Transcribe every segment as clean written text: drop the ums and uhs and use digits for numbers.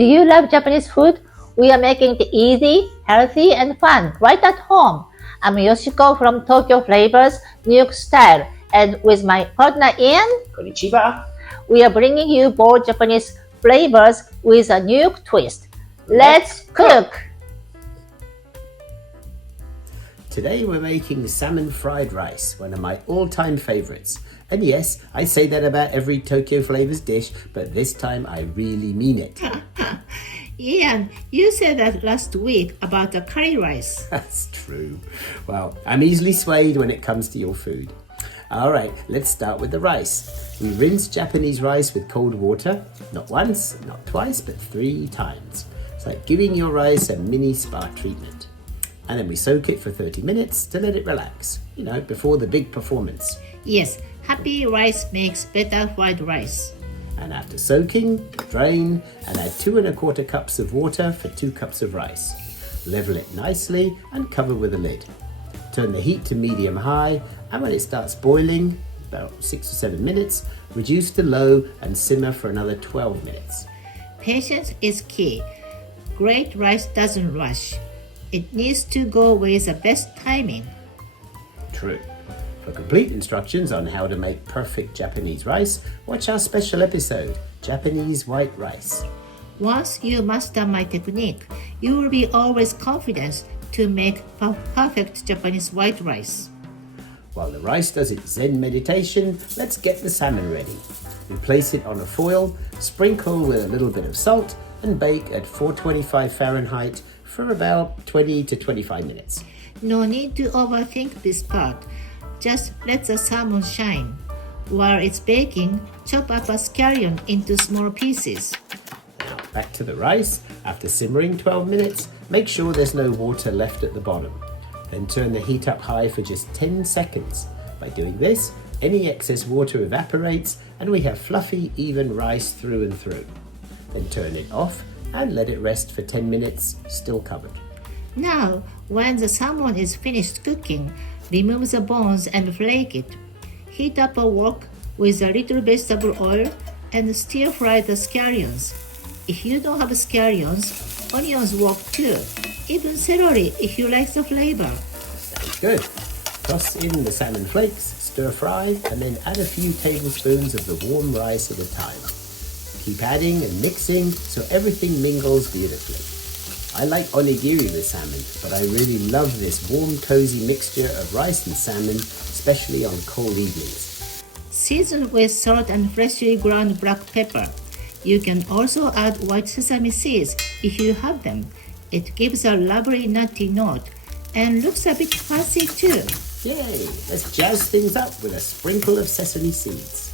Do you love Japanese food? We are making it easy, healthy, and fun right at home. I'm Yoshiko from Tokyo Flavors, New York Style, and with my partner Ian, Konnichiwa. We are bringing you bold Japanese flavors with a New York twist. Let's cook! Today we're making salmon fried rice, one of my all-time favorites. And yes, I say that about every Tokyo Flavors dish, but this time I really mean it. Ian, you said that last week about the curry rice. That's true. Well, I'm easily swayed when it comes to your food. All right, let's start with the rice. We rinse Japanese rice with cold water, not once, not twice, but 3 times. It's like giving your rice a mini spa treatment. And then we soak it for 30 minutes to let it relax, before the big performance. Yes, happy rice makes better fried rice. And after soaking, drain and add 2 1/4 cups of water for 2 cups of rice. Level it nicely and cover with a lid. Turn the heat to medium-high, and when it starts boiling, about 6 or 7 minutes, reduce to low and simmer for another 12 minutes. Patience is key. Great rice doesn't rush. It needs to go with the best timing. True. For complete instructions on how to make perfect Japanese rice, watch our special episode, Japanese White Rice. Once you master my technique, you will be always confident to make perfect Japanese white rice. While the rice does its Zen meditation, let's get the salmon ready. We place it on a foil, sprinkle with a little bit of salt, and bake at 425 Fahrenheit for about 20 to 25 minutes. No need to overthink this part. Just let the salmon shine. While it's baking, chop up a scallion into small pieces. Now back to the rice. After simmering 12 minutes, make sure there's no water left at the bottom. Then turn the heat up high for just 10 seconds. By doing this, any excess water evaporates and we have fluffy, even rice through and through. Then turn it off and let it rest for 10 minutes, still covered. Now, when the salmon is finished cooking, remove the bones and flake it. Heat up a wok with a little vegetable oil and stir fry the scallions. If you don't have scallions, onions work too. Even celery if you like the flavor. Sounds good. Toss in the salmon flakes, stir fry, and then add a few tablespoons of the warm rice at a time. Keep adding and mixing so everything mingles beautifully. I like onigiri with salmon, but I really love this warm, cozy mixture of rice and salmon, especially on cold evenings. Season with salt and freshly ground black pepper. You can also add white sesame seeds if you have them. It gives a lovely nutty note and looks a bit fancy too. Yay! Let's jazz things up with a sprinkle of sesame seeds.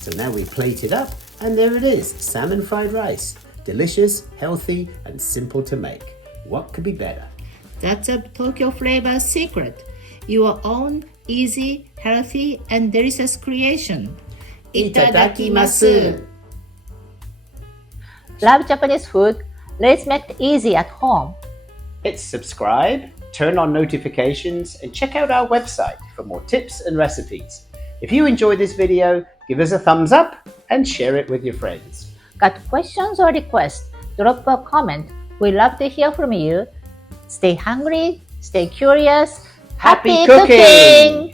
So now we plate it up, and there it is, salmon fried rice. Delicious, healthy, and simple to make. What could be better? That's a Tokyo Flavor secret. Your own easy, healthy, and delicious creation. Itadakimasu! Love Japanese food? Let's make it easy at home. Hit subscribe, turn on notifications, and check out our website for more tips and recipes. If you enjoyed this video, give us a thumbs up and share it with your friends. Got questions or requests? Drop a comment. We love to hear from you. Stay hungry, stay curious. Happy cooking!